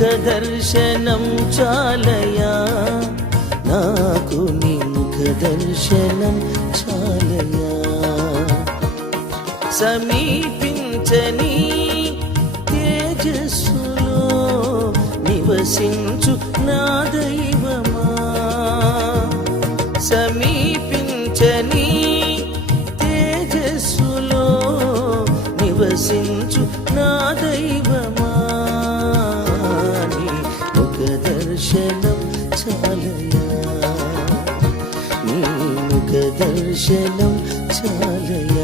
ముఖ దర్శనం చాలయా, నాకు నీ ముఖ దర్శనం చాలయా. సమీపించని తేజస్సులో నివసించు నా దైవమా, సమీపించని తేజస్సులో నివసించు నా దైవమా, నీ ముఖ దర్శనం చాలయా, నీ ముఖ దర్శనం చాలయా.